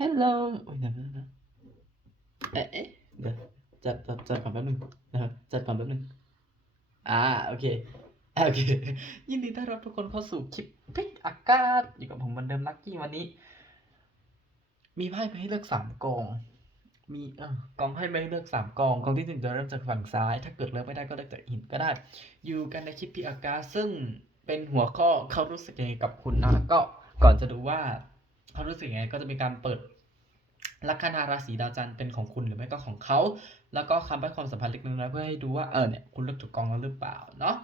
Hello โอ้ยเดี๋ยวนะนะเอ๊ะเอ๊ะเดี๋ยวจัดจัดจัดก่อนแป๊บนึงนะครับจัดก่อนแป๊บนึงอ่าโอเคอ่าโอเคยินดีต้อนรับทุกคนเข้าสู่คลิปพิกอากาศอยู่กับผมเหมือนเดิมลักกี้วันนี้ มีไพ่มาให้เลือกสามกอง มีเออกองไพ่มาให้เลือกสามกองกองที่หนึ่งจะเริ่มจากฝั่งซ้าย ถ้าเกิดเลือกไม่ได้ก็เลือกจากหินก็ได้ อยู่กันในคลิปพิกอากาศซึ่งเป็นหัวข้อเขารู้สึกยังไงกับคุณนะก็ก่อนจะดูว่า เขารู้สึกยังไงก็จะมีการเปิดลัคนาราศีดาวจันทร์เป็นของคุณหรือไม่ก็ของเขา แล้วก็คำใบ้ความสัมพันธ์เล็กน้อยเพื่อให้ดูว่าเออเนี่ยคุณเลือกถูกกองแล้วหรือเปล่าเนาะ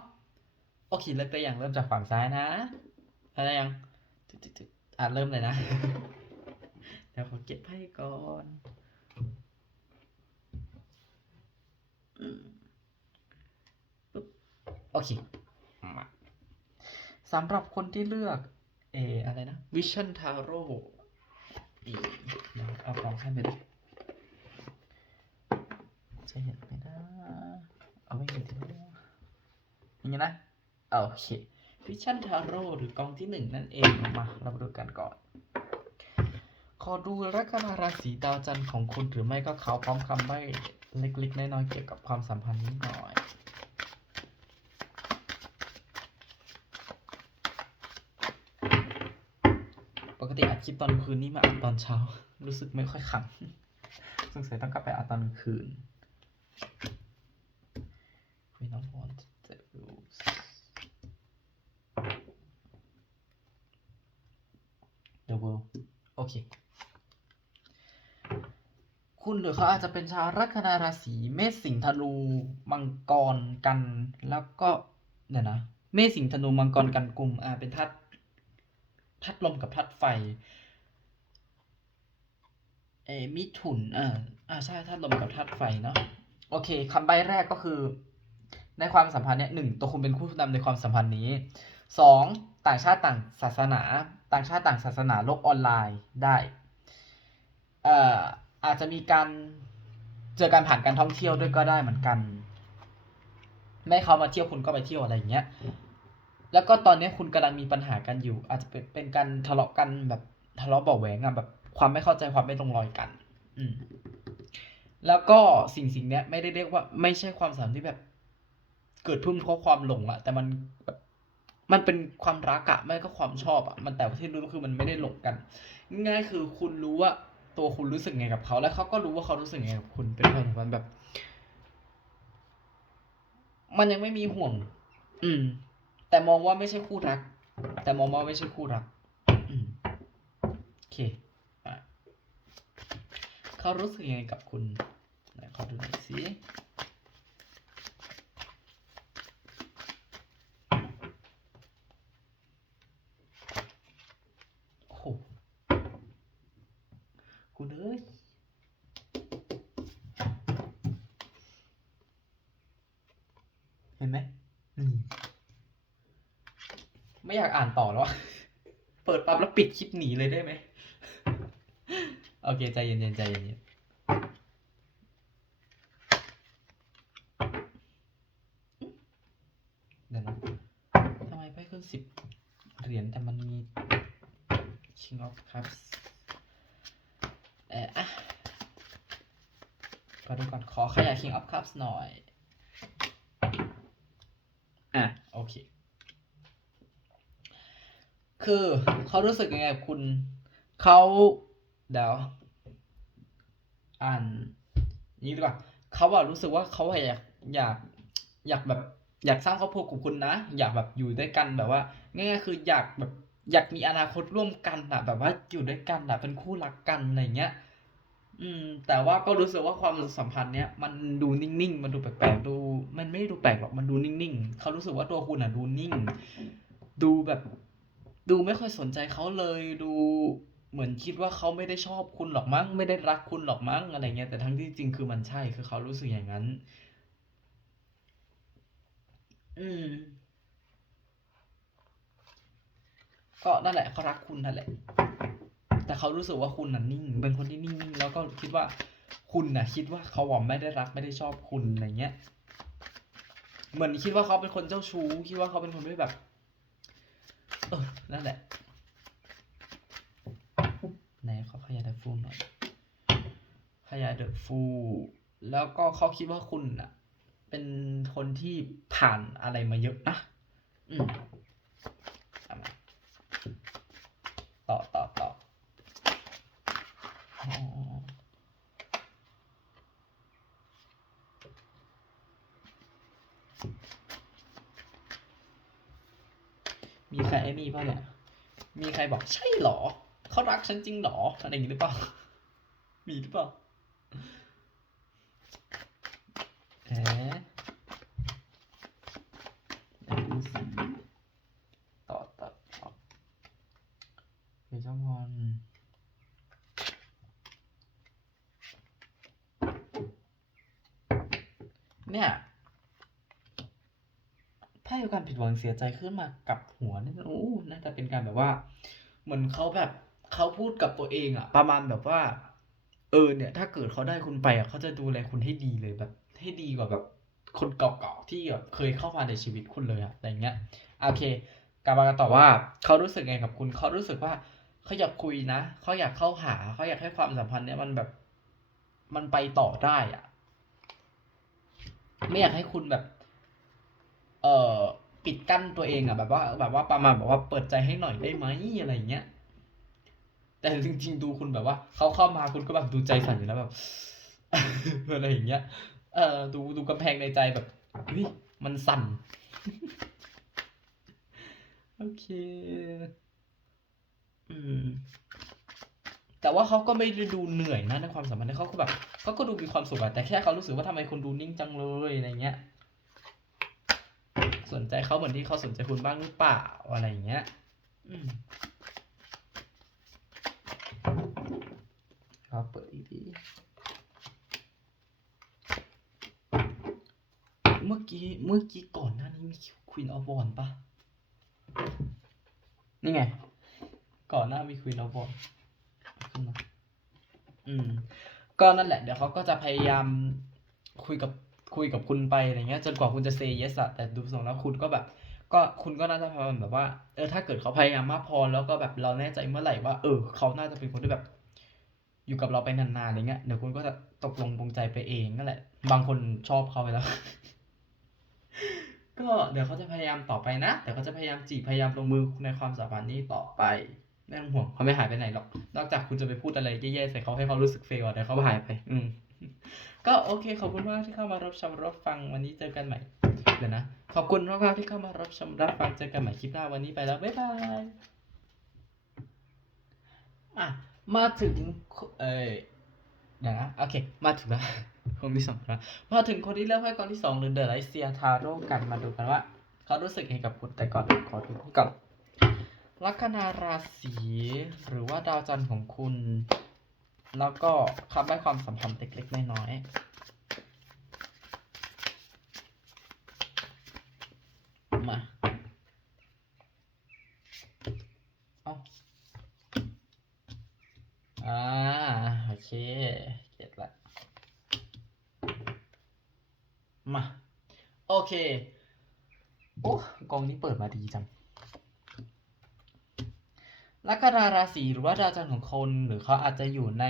โอเคเลือกตัวอย่างเริ่มจากฝั่งซ้ายนะอะไรยังอะเริ่มเลยนะเดี๋ยวขอเก็บไพ่ก่อนปึ๊บโอเคสำหรับคนที่เลือก เออะไรนะ Vision Tarot อีเดี๋ยวเอากองให้ไปดูจะเห็นไหมนะเอาไม่เห็นทีเดียวอย่างนี้นะโอเค Vision Tarot หรือกองที่หนึ่งนั่นเองมาเรามาดูกันก่อน ขอดูลัคนาราศีดาวจันทร์ของคุณหรือไม่ก็เขาพร้อมคำใบ้เล็กๆน้อยๆเกี่ยวกับความสัมพันธ์นิดหน่อย ปกติอัดคลิปตอนกลางคืนนี่มาอัดตอนเช้า รู้สึกไม่ค่อยขังสงสัยต้องกลับไปอัดตอนกลางคืน We don't want the rules The world โอเค คุณหรือเขาอาจจะเป็นชาวลัคนาราศีเมษสิงห์ธนูมังกรกัน แล้วก็ เนี่ยนะ เมษสิงห์ธนูมังกรกันกลุ่ม อ่า เป็นธาตุ ธาตุลมกับธาตุไฟเอมิถุนอ่าอ่าใช่ธาตุลมกับธาตุไฟเนาะโอเคคำใบ้แรกก็คือ ในความสัมพันธ์เนี่ยหนึ่งตัวคุณเป็นคู่นำในความสัมพันธ์นี้สองต่างชาติต่างศาสนา ต่างชาติต่างศาสนาโลกออนไลน์ได้เอ่ออาจจะมีการเจอการผ่านการท่องเที่ยวด้วยก็ได้เหมือนกัน ไม่เขามาเที่ยวคุณก็ไปเที่ยวอะไรอย่างเงี้ย แล้วก็ตอนนี้คุณกำลังมีปัญหากันอยู่ อาจจะเป็นเป็นการทะเลาะกันแบบทะเลาะเบาแหวงอะแบบความไม่เข้าใจความไม่ลงรอยกัน อืมแล้วก็สิ่งสิ่งเนี้ยไม่ได้เรียกว่าไม่ใช่ความสัมพันธ์ที่แบบ เกิดพุ่มเพราะความหลงอะแต่มันแบบมันเป็นความรักอะไม่ก็ความชอบอะมันแต่ที่รู้ก็คือมันไม่ได้หลงกัน ง่ายคือคุณรู้ว่าตัวคุณรู้สึกไงกับเขาแล้วเขาก็รู้ว่าเขารู้สึกไงกับคุณเป็นไปมันแบบ มันยังไม่มีห่วง อืม แต่มองว่าไม่ใช่คู่รัก แต่มองว่าไม่ใช่คู่รักโอเคเขารู้สึกยังไงกับคุณไหนขอดูหน่อยสิโอ้โหคุณเอ้ย เห็นไหมนี่ ไม่ อ่านต่อแล้วเปิดปั๊บแล้วปิดคลิปหนีเลยได้ไหมโอเค ใจเย็นๆใจเย็นๆเดี๋ยวนะทำไมไพ่ขึ้นสิบเหรียญแต่มันมี King of Cups เอออะก็ดูก่อนขอขยาย King of Cups หน่อย อะ โอเค คือเขารู้สึกยังไงกับคุณ เขาเดี๋ยวอ่านนี้ดีกว่าเขาอะรู้สึกว่าเขาอะอยากอยากอยากแบบ อยากสร้างครอบครัวกับคุณนะ อยากแบบอยู่ด้วยกันแบบว่าง่ายๆคืออยากแบบอยากมีอนาคตร่วมกันอะแบบว่าอยู่ด้วยกันอะเป็นคู่รักกันอะไรเงี้ย อืม แต่ว่าก็รู้สึกว่าความสัมพันธ์เนี้ยมันดูนิ่งๆ มันดูแปลกๆ ดู มันไม่ได้ดูแปลกหรอก มันดูนิ่งๆ เขารู้สึกว่าตัวคุณอะดูนิ่ง ดูแบบ ดูไม่ค่อยสนใจเขาเลยดูเหมือนคิดว่าเขาไม่ได้ชอบคุณหรอกมั้ง ไม่ได้รักคุณหรอกมั้งอะไรเงี้ยแต่ทั้งที่จริงคือมันใช่คือเขารู้สึกอย่างนั้น อืม ก็นั่นแหละเขารักคุณนั่นแหละ แต่เขารู้สึกว่าคุณน่ะนิ่ง เป็นคนที่นิ่งๆแล้วก็คิดว่าคุณน่ะ คิดว่าเขาอะไม่ได้รักไม่ได้ชอบคุณอะไรเงี้ยเหมือนคิดว่าเขาเป็นคนเจ้าชู้คิดว่าเขาเป็นคนที่แบบ เออ นั่นแหละไหนขอขยายเดอะฟูลหน่อย ขยายเดอะฟูลแล้วก็เขาคิดว่าคุณอะเป็นคนที่ผ่านอะไรมาเยอะนะ อืมเอามาต่อต่อต่ออ๋อมีใครไอ้นี่ป่ะเนี่ย มี ใช่หรอ เขารักฉันจริงหรออะไรอย่างนี้หรือเปล่า มีหรือเปล่าแหมต่อต่อต่อเดี๋ยวจะงอนเนี่ยถ้า有การผิดหวังเสียใจขึ้นมากับหัวนี่โอ้น่าจะเป็นการแบบว่า เหมือนเขาแบบเขาพูดกับตัวเองอะประมาณแบบว่า เออเนี่ย ถ้าเกิดเขาได้คุณไปอะเขาจะดูแลคุณให้ดีเลยแบบ ให้ดีกว่าแบบ คนเก่าๆที่แบบเคยเข้ามาในชีวิตคุณเลยอะอะไรเงี้ยโอเคกลับากันต่อว่าเขารู้สึกไงกับคุณเขารู้สึกว่าเขาอยากคุยนะเขาอยากเข้าหาเขาอยากให้ความสัมพันธ์เนี้ยมันแบบมันไปต่อได้อะไม่อยากให้คุณแบบ ปิดกั้นตัวเองอะแบบว่า แบบว่าประมาณแบบว่าเปิดใจให้หน่อยได้ไหมอะไรเงี้ยแต่จริง ๆ ดูคุณแบบว่าเขาเข้ามาคุณก็แบบดูใจสั่นอยู่แล้วแบบอะไรอย่างเงี้ยเออดูดูกำแพงในใจแบบเฮ้ยมันสั่นโอเคอืมแต่ว่าเขาก็ไม่ได้ดูเหนื่อยนะในความสัมพันธ์เนี่ยเขาก็แบบเขาก็ดูมีความสุขอะแต่แค่เขารู้สึกว่าทำไมคุณดูนิ่งจังเลยอะไรเงี้ย สนใจเขาเหมือนที่เขาสนใจคุณบ้างหรือเปล่าอะไรอย่างเงี้ยอืมครับเปิดอีกทีเมื่อกี้เมื่อกี้ก่อนหน้านี้มี Queen of w a n d ปะนี่ไง ก่อนหน้ามี Queen of w a n d ขึ้นมาอืม ก็นั่นแหละ เดี๋ยวเขาก็จะพยายามคุยกับ คุยกับคุณไปอะไรเงี้ยจนกว่าคุณจะ say yes อะแต่ดูทรงแล้วคุณก็แบบ ก็คุณก็น่าจะพยายามแบบว่าเออถ้าเกิดเขาพยายามมากพอแล้วก็แบบเราแน่ใจเมื่อไหร่ว่าเออเขาน่าจะเป็นคนที่แบบ อยู่กับเราไปนานๆอะไรเงี้ยเดี๋ยวคุณก็จะตกลงปรงใจไปเองนั่นแหละ บางคนชอบเขาไปแล้ว ก็เดี๋ยวเขาจะพยายามต่อไปนะเดี๋ยวเขาจะพยายามจีบพยายามลงมือในความสัมพันธ์นี้ต่อไปไม่ต้องห่วงเขาไม่หายไปไหนหรอก นอกจากคุณจะไปพูดอะไรแย่ๆใส่เขาให้เขารู้สึกเฟลเดี๋ยวเขาหายไป อืม ก็โอเค ขอบคุณมากที่เข้ามารับชมรับฟังวันนี้เจอกันใหม่เดี๋ยวนะ ขอบคุณมากๆที่เข้ามารับชมรับฟังเจอกันใหม่คลิปหน้าวันนี้ไปแล้ว บ๊ายบายอะมาถึงเอ้ยเดี๋ยวนะ โอเค มาถึงแล้วคนที่สองแล้วมาถึงคนที่เลือกไพ่กองที่สองหรือเดอะไลเซียทาโร่กันมาดูกันว่า เขารู้สึกยังไงกับคุณแต่ก่อนขอดูก่อนลัคนาราศีหรือว่าดาวจันทร์ของคุณ แล้วก็คำใบ้ความสัมพันธ์เล็กๆน้อยๆมาเอาอ่าโอเคเก็ตละมา โอเค โอ้กองนี้เปิดมาดีจัง ลัคนาราศีหรือว่าดาวจันทร์ของคนหรือเขาอาจจะอยู่ใน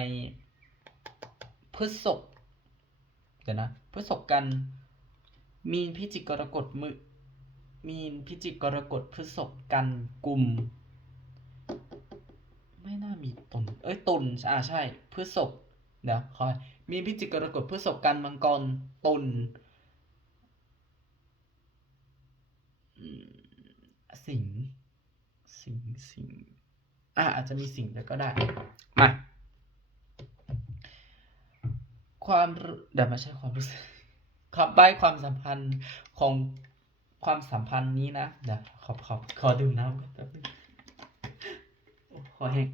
พฤษภเดี๋ยวนะพฤษภกัน มีนพิจิกกรกฎมือมีนพิจิกกรกฎพฤษภกันกลุ่มไม่น่ามีตนเอ้ยตนอ่าใช่พฤษภเดี๋ยวขอยมีนพิจิกกรกฎพฤษภกันมังกรตุลอืมสิงสิงสิง อะอาจจะมีสิงห์แล้วก็ได้ มา ความรู้เดี๋ยวไม่ใช่ความรู้สึกความใบ้ความสัมพันธ์ของความสัมพันธ์นี้นะเดี๋ยวขอขอขอดื่มน้ำก่อนแป๊บนึงโอ้ขอแห้ง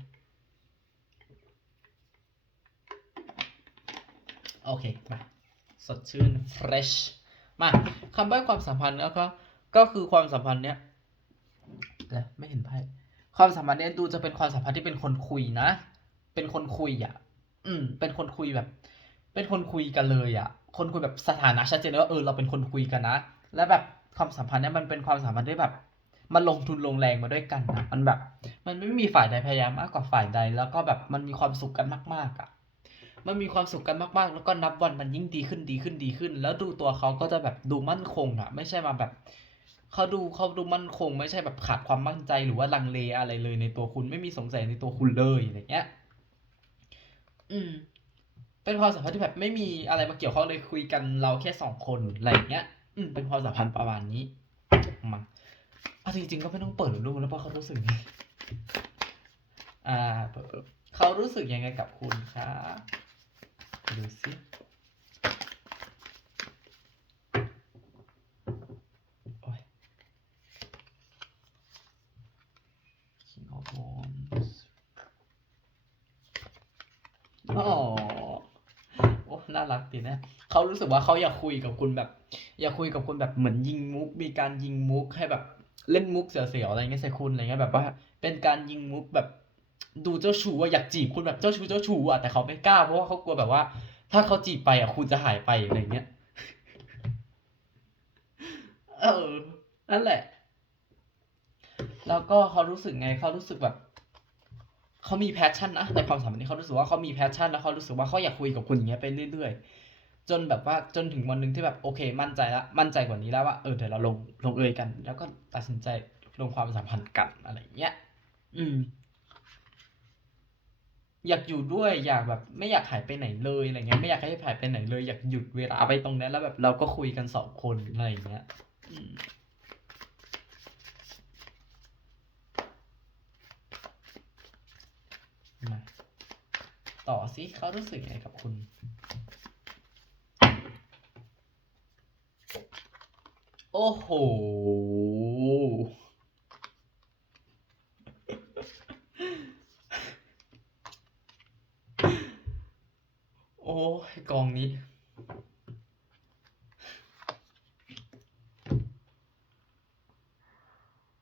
โอเค มา สดชื่น fresh มาคำใบ้ความสัมพันธ์แล้วก็ ก็คือความสัมพันธ์เนี้ยแล้วไม่เห็นไพ่ ความสัมพันธ์เนี้ยดูจะเป็นความสัมพันธ์ที่เป็นคนคุยนะ เป็นคนคุยอะ อืม เป็นคนคุยแบบ เป็นคนคุยกันเลยอะ คนคุยแบบสถานะชัดเจนว่าเออเราเป็นคนคุยกันนะ และแบบความสัมพันธ์เนี้ยมันเป็นความสัมพันธ์ที่แบบ มันลงทุนลงแรงมาด้วยกันนะมันแบบ มันไม่มีฝ่ายใดพยายามมากกว่าฝ่ายใด แล้วก็แบบมันมีความสุขกันมาก ๆอะ มันมีความสุขกันมากๆ แล้วก็นับวันมันยิ่งดีขึ้นดีขึ้นดีขึ้น แล้วดูตัวเขาก็จะแบบดูมั่นคงอะ ไม่ใช่มาแบบ เขาดูเขาดูมั่นคงไม่ใช่แบบขาดความมั่นใจหรือว่าลังเลอะไรเลยในตัวคุณไม่มีสงสัยในตัวคุณเลยอะไรเงี้ย อืม เป็นความสัมพันธ์ที่แบบไม่มีอะไรมาเกี่ยวข้องเลยคุยกันเราแค่สองคนอะไรอย่างเงี้ย อืม เป็นความสัมพันธ์ประมาณนี้มาเอาจริงๆก็ไม่ต้องเปิดดูแล้วเพราะเขารู้สึกไงอ่าเปิดปุ๊บเขารู้สึกยังไงกับคุณคะดูสิโอ้ย King of Wands อ๋อ โอ้ น่ารักดีนะเขารู้สึกว่าเขาอยากคุยกับคุณแบบ อยากคุยกับคุณแบบเหมือนยิงมุก มีการยิงมุกให้แบบเล่นมุกเสียวๆอะไรเงี้ยใส่คุณอะไรเงี้ยแบบว่า เป็นการยิงมุกแบบ ดูเจ้าชู้อะอยากจีบคุณแบบเจ้าชู้เจ้าชู้อะแต่เขาไม่กล้าเพราะว่าเขากลัวแบบว่า ถ้าเขาจีบไปอะคุณจะหายไปอะไรเงี้ยเออนั่นแหละ แล้วก็เขารู้สึกไงเขารู้สึกแบบ เขามีแพชชั่นนะในความสัมพันธ์นี้เขารู้สึกว่าเขามีแพชชั่นแล้วเขารู้สึกว่าเขาอยากคุยกับคุณอย่างเงี้ยไปเรื่อย ๆ จนแบบว่าจนถึงวันหนึ่งที่แบบโอเค มั่นใจล้วมั่นใจกว่านี้แล้วว่าเออเดี๋ยวเราลงลงเอยกัน แล้วก็ตัดสินใจลงความสัมพันธ์กันอะไรเงี้ยอืม อยากอยู่ด้วยอยากแบบ ไม่อยากหายไปไหนเลยอะไรเงี้ยไม่อยากให้หายไปไหนเลย อยากหยุดเวลาไปตรงนั้นแล้วแบบเราก็คุยกันสองคนอะไรเงี้ย อืม มา ต่อสิเขารู้สึกยังไงกับคุณ โอ้โห โอ้ยกองนี้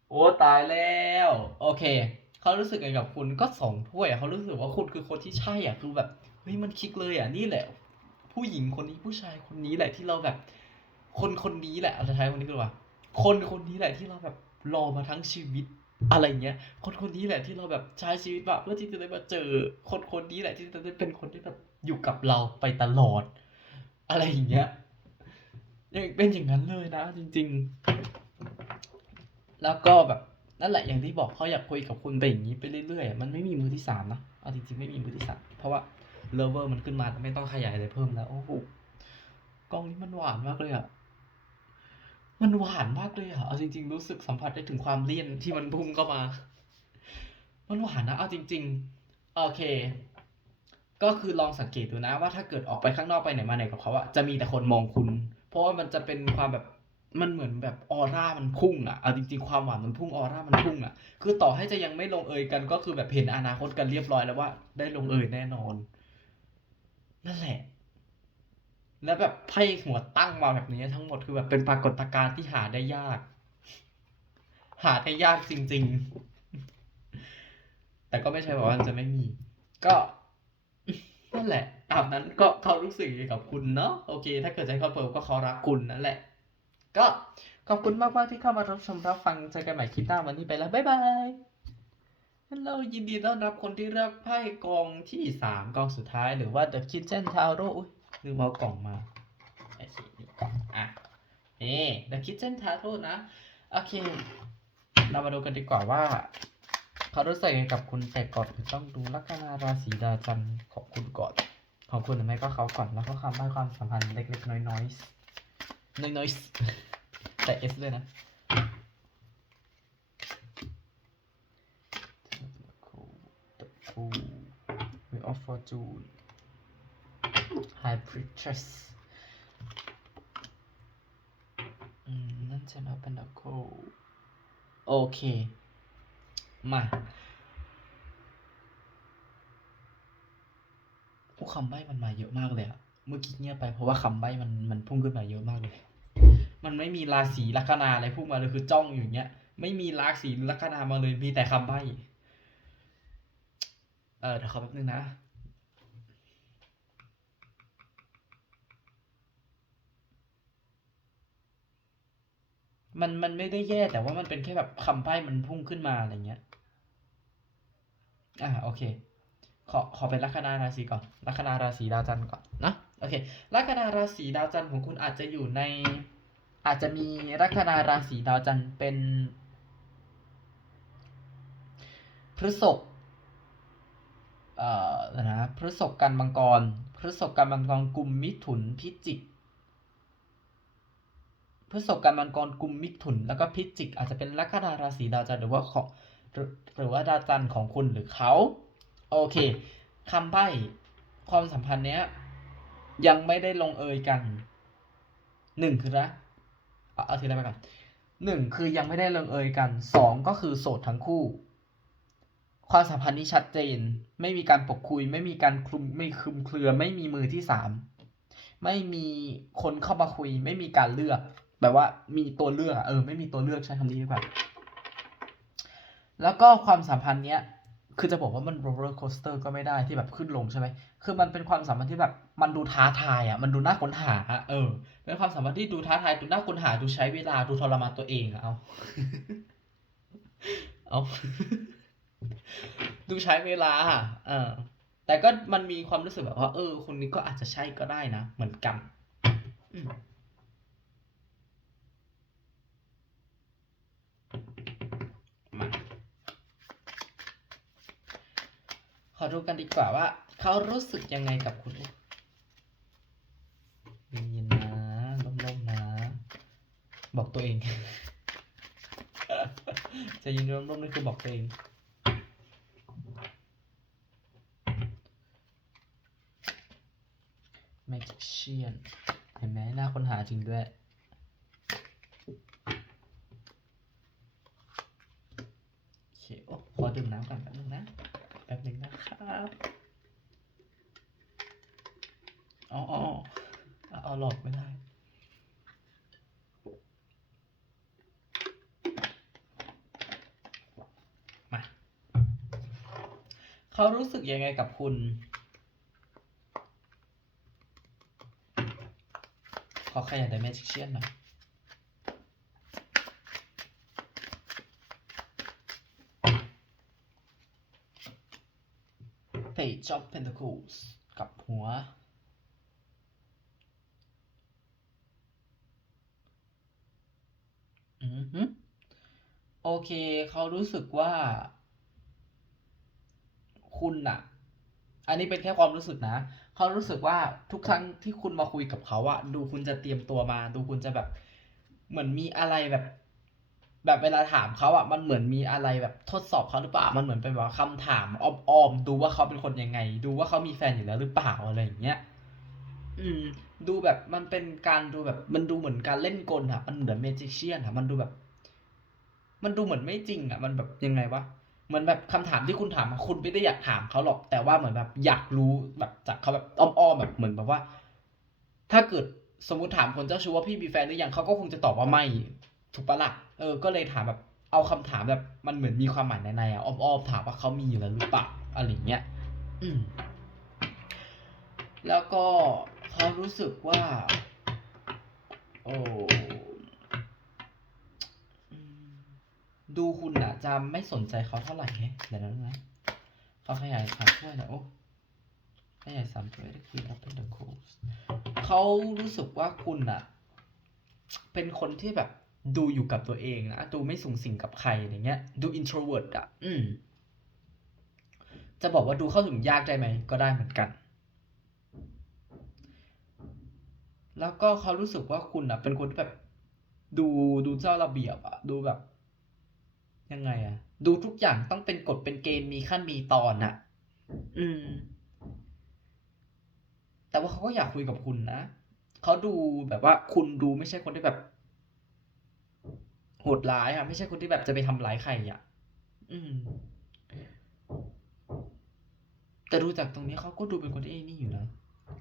โอ้ ตายแล้ว โอเค เขารู้สึกไงกับคุณก็สองถ้วยเขารู้สึกว่าคุณคือคนที่ใช่อะคือแบบเฮ้ยมันคลิกเลยอะนี่แหละ ผู้หญิงคนนี้ผู้ชายคนนี้แหละที่เราแบบ คนคนนี้แหละเอาจะใช้คนนี้คือว่า คนคนนี้แหละที่เราแบบรอมาทั้งชีวิตอะไรเงี้ย คนคนนี้แหละที่เราแบบใช้ชีวิตแบบเพื่อที่จะได้มาเจอ คนคนนี้แหละที่จะได้เป็นคนที่แบบอยู่กับเราไปตลอด อะไรอย่างเงี้ยยังเป็นอย่างนั้นเลยนะจริง ๆ แล้วก็แบบ นั่นแหละอย่างที่บอกเขาอยากคุยกับคุณไปอย่างนี้ไปเรื่อยๆ มันไม่มีมือที่สามนะเอาจริงๆไม่มีมือที่สามเพราะว่าเลเวอร์มันขึ้นมาไม่ต้องขยายอะไรเพิ่มแล้วโอ้โหกล้องนี้มันหวานมากเลยอะมันหวานมากเลยอะเอาจริง ๆ รู้สึกสัมผัสได้ถึงความเลี่ยนที่มันพุ่งเข้ามา มันหวานนะเอาจริง ๆ โอเค ก็คือลองสังเกตดูนะว่าถ้าเกิดออกไปข้างนอกไปไหนมาไหนกับเขาอะจะมีแต่คนมองคุณ เพราะว่ามันจะเป็นความแบบ มันเหมือนแบบออร่ามันพุ่งอะ เอาจริงๆความหวานมันพุ่งออร่ามันพุ่งอะ คือต่อให้จะยังไม่ลงเอยกันก็คือแบบเห็นอนาคตกันเรียบร้อยแล้วว่า ได้ลงเอยแน่นอน นั่นแหละ แล้วแบบไพ่หัวตั้งมาแบบนี้ทั้งหมดคือแบบเป็นปรากฏการณ์ที่หาได้ยาก หาได้ยากจริง ๆ แต่ก็ไม่ใช่ว่ามันจะไม่มี ก็นั่นแหละตามนั้นก็เขารู้สึกกับคุณเนาะ โอเค ถ้าเกิดใจเขาเปิดก็เขารักคุณนั่นแหละ ก็ขอบคุณมากมากๆที่เข้ามารับชมรับฟังเจอกันใหม่คลิปหน้าวันนี้ไปแล้ว บ๊ายบายฮัลโหลยินดีต้อนรับคนที่เลือกไพ่กองที่สามกองสุดท้ายหรือว่า The Kitchen Tarot อุ๊ยลืมเอากล่องมาไอ้สินี่อะนี่ The Kitchen Tarot นะ โอเค เรามาดูกันดีกว่าว่าเขารู้สึกยังไงกับคุณแต่ก่อนต้องดูลัคนาราศีดาวจันทร์ของคุณก่อน ของคุณหรือไม่ก็เขาก่อนแล้วก็คำใบ้ความสัมพันธ์เล็กๆน้อยๆ น้อยๆแต่ S เลยนะ The Fool Wheel of Fortune High Priestess อืมนั่นจะนับเป็น The Cool โอเค มาผู้คำใบ้มันมาเยอะมากเลยอะเมื่อกี้เงียบไปเพราะว่าคำใบ้มันมันพุ่งขึ้นมาเยอะมากเลย มันไม่มีราศีลัคนาอะไรพุ่งมาเลยคือจ้องอยู่อย่างเงี้ย ไม่มีราศีลัคนามาเลยมีแต่คำใบ้เออเดี๋ยวขอแป๊บนึงนะมันมันไม่ได้แย่แต่ว่ามันเป็นแค่แบบคำใบ้มันพุ่งขึ้นมาอะไรเงี้ย อ่าโอเค ขอขอเป็นลัคนาราศีก่อนลัคนาราศีดาวจันทร์ก่อนนะโอเคลัคนาราศีดาวจันทร์ของคุณอาจจะอยู่ใน อาจจะมีลัคนาราศีดาวจันทร์เป็น พฤษภเอ่อนะพฤษภกันมังกร พฤษภกันมังกรกลุ่มมิถุนพิจิกพฤษภกันมังกรกลุ่มมิถุนแล้วก็พิจิก อาจจะเป็นลัคนาราศีดาวจันทร์หรือว่าของหรือหรือว่าดาวจันทร์ของคุณหรือเขาโอเคคำใบ้ความสัมพันธ์เนี้ยยังไม่ได้ลงเอยกันหนึ่งคือนะ เอาเอาทีละไปก่อนหนึ่งคือยังไม่ได้ลงเอยกันสองก็คือโสดทั้งคู่ ความสัมพันธ์นี้ชัดเจน ไม่มีการปกคุย ไม่มีการคลุมไม่คลุมเครือ ไม่มีมือที่สามไม่มีคนเข้ามาคุย ไม่มีการเลือกแบบว่ามีตัวเลือกเออ ไม่มีตัวเลือกใช้คำนี้ดีกว่าแล้วก็ความสัมพันธ์เนี้ย คือจะบอกว่ามันโรลเลอร์โคสเตอร์ก็ไม่ได้ที่แบบขึ้นลงใช่ไหม คือมันเป็นความสัมพันธ์ที่แบบมันดูท้าทายอะ มันดูน่าค้นหาเออเป็นความสัมพันธ์ที่ดูท้าทายดูน่าค้นหาดูใช้เวลาดูทรมานตัวเองอะเอาเอาดูใช้เวลาเออแต่ก็มันมีความรู้สึกแบบว่า เออ คนนี้ก็อาจจะใช่ก็ได้นะ เหมือนกันมาขอดูกันดีกว่าว่า เขารู้สึกยังไงกับคุณเย็นๆนะล่มๆนะ บอกตัวเอง จะยินร่มๆนี่คือบอกตัวเอง แมจิเชียนเห็นไหมหน้าค้นหาจริงด้วยโอเคโอ้ขอดื่มน้ำก่อนแป๊บนึงนะ แป๊บนึงนะครับ อ๋ออ๋อเอาเอาหลอดไม่ได้ มา เขารู้สึกยังไงกับคุณ ขอขยายแต่แมจิเชียนหน่อย Page of Pentacles กับหัว อือฮึโอเค เขารู้สึกว่า คุณน่ะอันนี้เป็นแค่ความรู้สึกนะ เขารู้สึกว่าทุกครั้งที่คุณมาคุยกับเขาอะดูคุณจะเตรียมตัวมา ดูคุณจะแบบ เหมือนมีอะไรแบบ แบบเวลาถามเขาอะมันเหมือนมีอะไรแบบทดสอบเขาหรือเปล่า มันเหมือนเป็นแบบคำถามอ้อมๆดูว่าเขาเป็นคนยังไง ดูว่าเขามีแฟนอยู่แล้วหรือเปล่าอะไรอย่างเงี้ย อืม ดูแบบมันเป็นการดูแบบ มันดูเหมือนการเล่นกลอะมันเหมือนเมจิเชียนอะมันดูแบบ มันดูเหมือนไม่จริงอะมันแบบยังไงวะเหมือนแบบคำถามที่คุณถามคุณไม่ได้อยากถามเขาหรอก แต่ว่าเหมือนแบบอยากรู้แบบจากเขาแบบอ้อมๆแบบเหมือนแบบว่า ถ้าเกิดสมมติถามคนเจ้าชู้ว่าพี่มีแฟนหรือยังเขาก็คงจะตอบว่าไม่ถูกปะล่ะเออ ก็เลยถามแบบ เอาคำถามแบบ มันเหมือนมีความหมายในๆอะอ้อมๆถามว่าเขามีอยู่แล้วหรือเปล่าอะไรเงี้ยอืมแล้วก็ เขารู้สึกว่า โอ้ดูคุณอะจะไม่สนใจเขาเท่าไหร่เดี๋ยวนั้นนะเขาขยายสามถ้วยนะโอ้ขยายสามถ้วยได้คุยแล้วเป็นเดอะโคสเขารู้สึกว่าคุณอะเป็นคนที่แบบดูอยู่กับตัวเองนะ ดูไม่สูงสิงกับใครอะไรเงี้ย ดู introvert อะอืมจะบอกว่าดูเข้าถึงยากได้ไหม ก็ได้เหมือนกัน แล้วก็เขารู้สึกว่าคุณอะ เป็นคนที่แบบ ดูดูเจ้าระเบียบอะ ดูแบบ ยังไงอะ ดูทุกอย่างต้องเป็นกฎเป็นเกณฑ์มีขั้นมีตอนอะ อืม แต่ว่าเขาก็อยากคุยกับคุณนะเขาดูแบบว่าคุณดูไม่ใช่คนที่แบบโหดร้ายอะ ไม่ใช่คนที่แบบจะไปทำร้ายใครอะ อืมแต่ดูจากตรงนี้เขาก็ดูเป็นคนที่ไอ้นี่อยู่นะ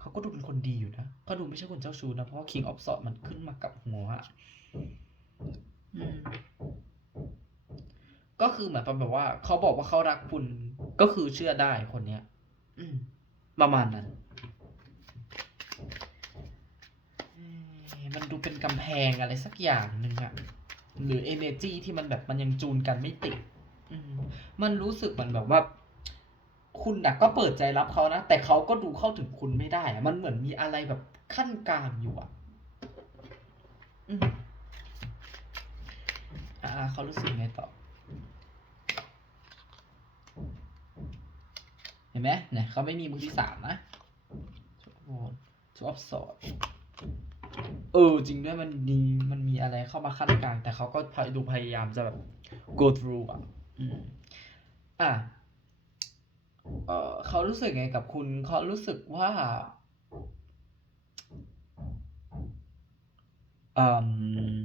เขาก็ดูเป็นคนดีอยู่นะเขาดูไม่ใช่คนเจ้าชู้นะ เพราะว่า King of Swords มันขึ้นมากับหัวอะอืมก็คือเหมือนประมาณแบบว่า เขาบอกว่าเขารักคุณ ก็คือเชื่อได้คนเนี้ย อืม ประมาณนั้นเอ๊ะมันดูเป็นกำแพงอะไรสักอย่างหนึ่งอะหรือ energy ที่มันแบบมันยังจูนกันไม่ติดอืมมันรู้สึกเหมือนแบบว่า คุณน่ะก็เปิดใจรับเขานะ แต่เขาก็ดูเข้าถึงคุณไม่ได้อะมันเหมือนมีอะไรแบบขั้นกลางอยู่อะอืมอ่าเขารู้สึกไงต่อ เห็นไหมเนี่ยเขาไม่มีมือที่สามนะชอบสอดเออจริงด้วยมันมีมันมีอะไรเข้ามาขั้นกลาง แต่เขาก็พยดูพยายามจะแบบ go through อะอืมอะ เออเขารู้สึกไงกับคุณเขารู้สึกว่าอืม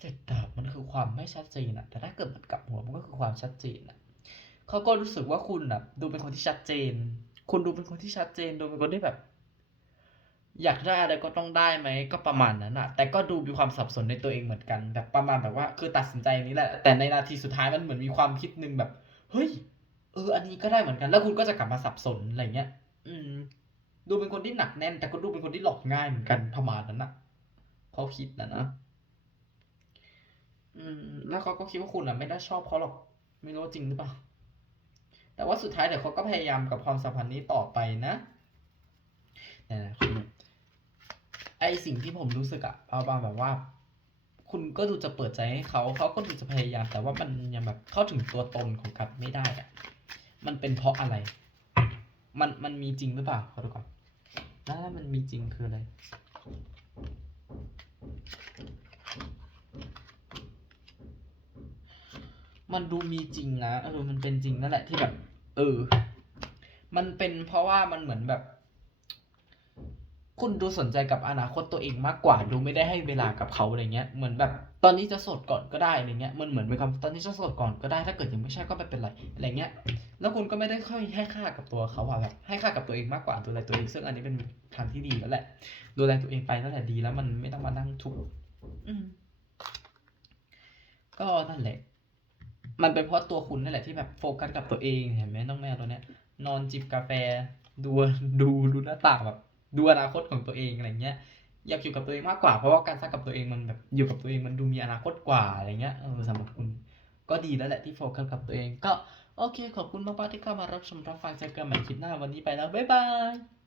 เจ็ดดาบมันคือความไม่ชัดเจนอะแต่ถ้าเกิดมันกลับหัวมันก็คือความชัดเจนอะเขาก็รู้สึกว่าคุณอะดูเป็นคนที่ชัดเจน คุณดูเป็นคนที่ชัดเจน ดูเป็นคนที่แบบ อยากได้อะไรก็ต้องได้ไหม ก็ประมาณนั้นอะแต่ก็ดูมีความสับสนในตัวเองเหมือนกัน แบบประมาณแบบว่า คือตัดสินใจนี้แหละ แต่ในนาทีสุดท้ายมันเหมือนมีความคิดหนึงแบบ เฮ้ย อออันนี้ก็ได้เหมือนกัน แล้วคุณก็จะกลับมาสับสนอะไรเงี้ย อืม ดูเป็นคนที่หนักแน่น แต่ก็ดูเป็นคนที่หลอกง่ายเหมือนกันประมาณนั้นอะเขาคิดนะนะอืม แล้วเขาก็คิดว่าคุณอะไม่ได้ชอบเขาหรอก ไม่รู้จริงหรือเปล่า แต่ว่าสุดท้ายเดี๋ยวเขาก็พยายามกับความสัมพันธ์นี้ต่อไปนะนี่นะคุณไอสิ่งที่ผมรู้สึกอะเอาบางแบบว่า คุณก็ดูจะเปิดใจให้เขา เขาก็ดูจะพยายาม แต่ว่ามันยังแบบเข้าถึงตัวตนของกันไม่ได้อะ มันเป็นเพราะอะไร มันมันมีจริงหรือเปล่าขอดูก่อนถ้ามันมีจริงคืออะไรมันดูมีจริงนะเออมันเป็นจริงนั่นแหละที่แบบ เออ มันเป็นเพราะว่ามันเหมือนแบบ คุณดูสนใจกับอนาคตตัวเองมากกว่า ดูไม่ได้ให้เวลากับเขาอะไรเงี้ยเหมือนแบบตอนนี้จะโสดก่อนก็ได้อะไรเงี้ยมันเหมือนเป็นคำตอนนี้จะโสดก่อนก็ได้ถ้าเกิดยังไม่ใช่ก็ไม่เป็นไรอะไรเงี้ยแล้วคุณก็ไม่ได้ค่อยให้ค่ากับตัวเขาอะแบบให้ค่ากับตัวเองมากกว่าดูแลตัวเองซึ่งอันนี้เป็นทางที่ดีแล้วแหละ ดูแลตัวเองไปนั่นแหละดีแล้วมันไม่ต้องมานั่งทุกข์อืมก็นั่นแหละ มันเป็นเพราะตัวคุณนั่นแหละที่แบบโฟกัสกับตัวเองเห็นไหมน้องแมวตัวเนี้ย นอนจิบกาแฟ ดูดูดูหน้าต่างแบบ ดูอนาคตของตัวเองอะไรเงี้ยอยากอยู่กับตัวเองมากกว่า เพราะว่าการสร้างกับตัวเองมันแบบอยู่กับตัวเองมันดูมีอนาคตกว่าอะไรเงี้ยเออสำหรับคุณก็ดีแล้วแหละที่โฟกัสกับตัวเองก็โอเค ขอบคุณมากๆที่เข้ามารับชมรับฟังเจอกันใหม่คลิปหน้าวันนี้ไปแล้วบ๊ายบาย